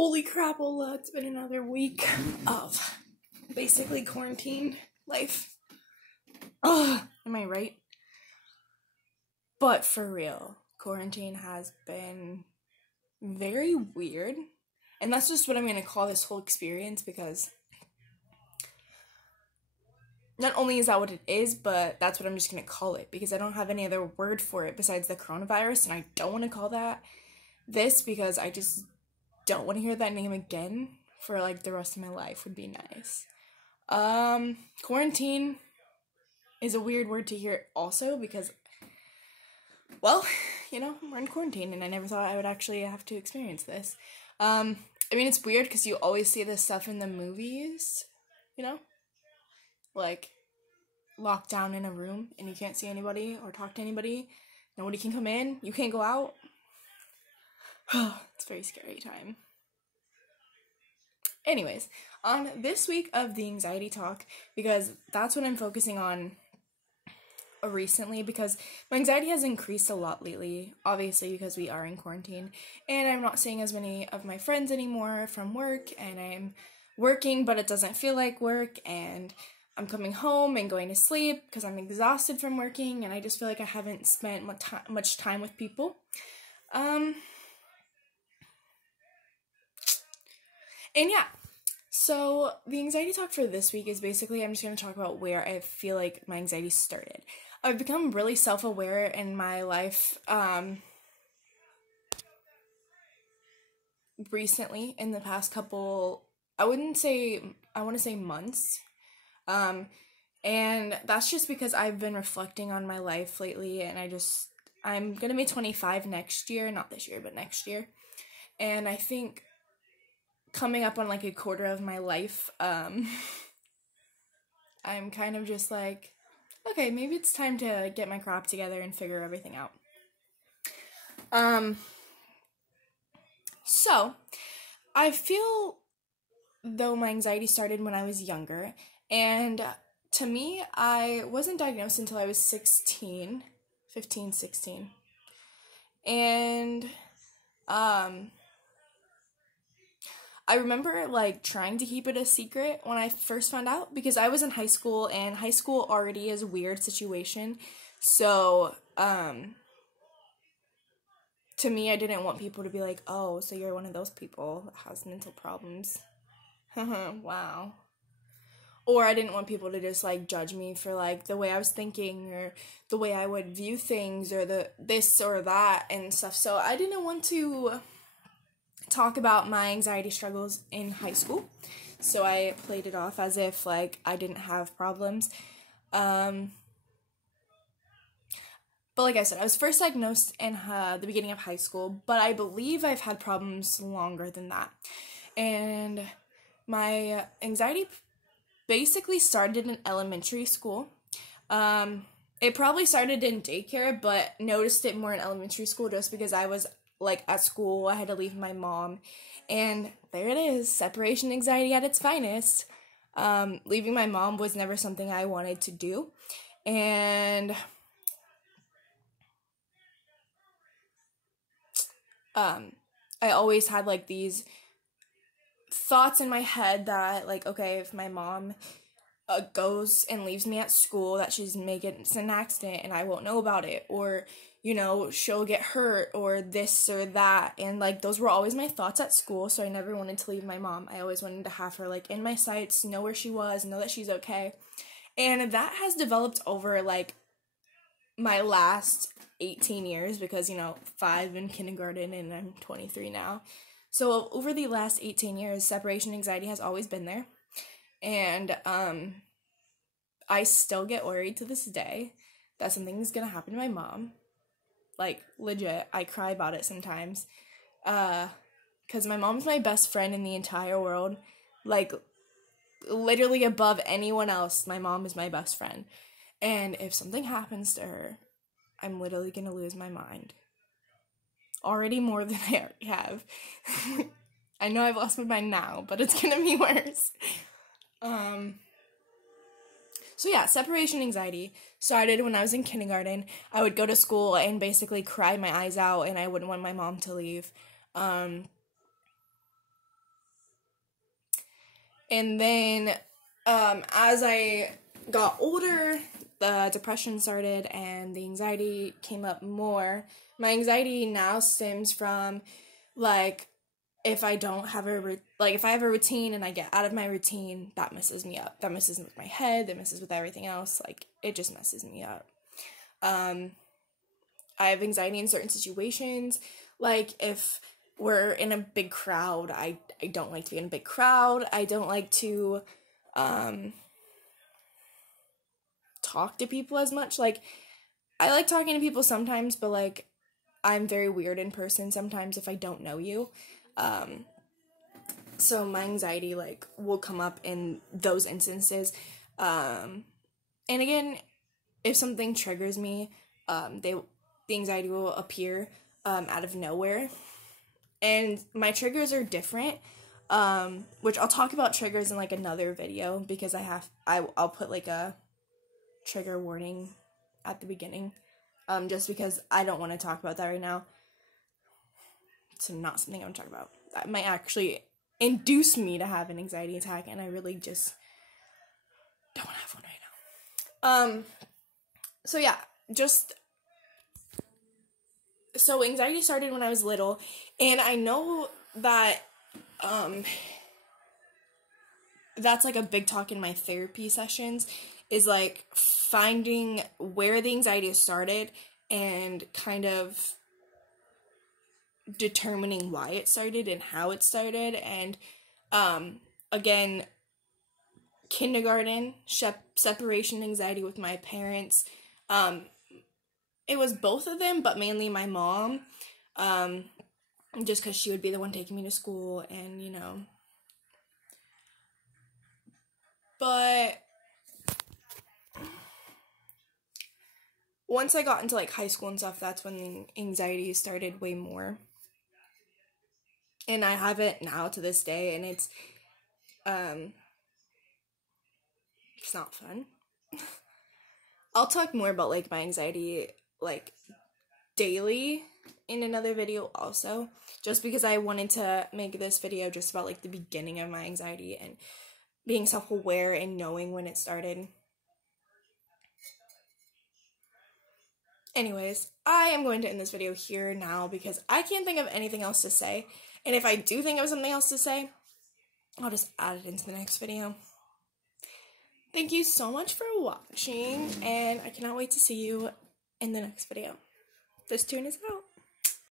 Holy crapola, it's been another week of basically quarantine life. Ugh, am I right? But for real, quarantine has been very weird. And that's just what I'm going to call this whole experience, because not only is that what it is, but that's what I'm just going to call it, because I don't have any other word for it besides the coronavirus, and I don't want to call that this because I just don't want to hear that name again for like the rest of my life. Would be nice. Quarantine is a weird word to hear also, because, well, you know, we're in quarantine and I never thought I would actually have to experience this. I mean, it's weird because you always see this stuff in the movies, you know, like locked down in a room and you can't see anybody or talk to anybody. Nobody can come in. You can't go out. It's a very scary time. Anyways, on this week of the anxiety talk, because that's what I'm focusing on recently, because my anxiety has increased a lot lately, obviously because we are in quarantine, and I'm not seeing as many of my friends anymore from work, and I'm working, but it doesn't feel like work, and I'm coming home and going to sleep because I'm exhausted from working, and I just feel like I haven't spent much time with people. And yeah, so the anxiety talk for this week is basically I'm just going to talk about where I feel like my anxiety started. I've become really self-aware in my life recently, in the past couple, I want to say months. And that's just because I've been reflecting on my life lately, and I'm going to be 25 next year, not this year, but next year. And I think coming up on like a quarter of my life, I'm kind of just like, okay, maybe it's time to get my crap together and figure everything out. So I feel though my anxiety started when I was younger, and to me, I wasn't diagnosed until I was 15, 16. And I remember, like, trying to keep it a secret when I first found out, because I was in high school, and high school already is a weird situation, so, to me, I didn't want people to be like, oh, so you're one of those people that has mental problems. Wow. Or I didn't want people to just, like, judge me for, like, the way I was thinking, or the way I would view things, or this or that and stuff, so I didn't want to talk about my anxiety struggles in high school, so I played it off as if, like, I didn't have problems. But like I said, I was first diagnosed in the beginning of high school, but I believe I've had problems longer than that. And my anxiety basically started in elementary school. It probably started in daycare, but noticed it more in elementary school just because I was like at school, I had to leave my mom, and there it is, separation anxiety at its finest. Leaving my mom was never something I wanted to do, and I always had like these thoughts in my head that, like, okay, if my mom goes and leaves me at school, that she's making an accident and I won't know about it, or, you know, she'll get hurt, or this or that, and, like, those were always my thoughts at school, so I never wanted to leave my mom. I always wanted to have her, like, in my sights, know where she was, know that she's okay, and that has developed over, like, my last 18 years, because, you know, 5 in kindergarten, and I'm 23 now, so over the last 18 years, separation anxiety has always been there, and, I still get worried to this day that something's gonna happen to my mom. Like, legit, I cry about it sometimes, because my mom's my best friend in the entire world, like, literally above anyone else, my mom is my best friend, and if something happens to her, I'm literally gonna lose my mind. Already more than I already have. I know I've lost my mind now, but it's gonna be worse. So yeah, separation anxiety started when I was in kindergarten. I would go to school and basically cry my eyes out, and I wouldn't want my mom to leave. And then as I got older, the depression started and the anxiety came up more. My anxiety now stems from, like, if I don't have if I have a routine and I get out of my routine, that messes me up. That messes with my head, that messes with everything else. Like, it just messes me up. I have anxiety in certain situations. Like, if we're in a big crowd, I don't like to be in a big crowd. I don't like to talk to people as much. Like, I like talking to people sometimes, but, like, I'm very weird in person sometimes if I don't know you. So my anxiety, like, will come up in those instances. And again, if something triggers me, the anxiety will appear out of nowhere. And my triggers are different, which I'll talk about triggers in, like, another video, because I'll put, like, a trigger warning at the beginning, just because I don't want to talk about that right now. It's not something I want to talk about. That might actually induce me to have an anxiety attack, and I really just don't want to have one right now. So yeah, so anxiety started when I was little, and I know that, that's, like, a big talk in my therapy sessions, is, like, finding where the anxiety started and kind of determining why it started and how it started. And again, kindergarten, separation anxiety with my parents, it was both of them, but mainly my mom, just because she would be the one taking me to school, and, you know. But once I got into, like, high school and stuff, that's when the anxiety started way more. And I have it now to this day, and it's not fun. I'll talk more about, like, my anxiety, like, daily in another video also, just because I wanted to make this video just about, like, the beginning of my anxiety and being self-aware and knowing when it started. Anyways, I am going to end this video here now because I can't think of anything else to say. And if I do think of something else to say, I'll just add it into the next video. Thank you so much for watching, and I cannot wait to see you in the next video. This tune is out.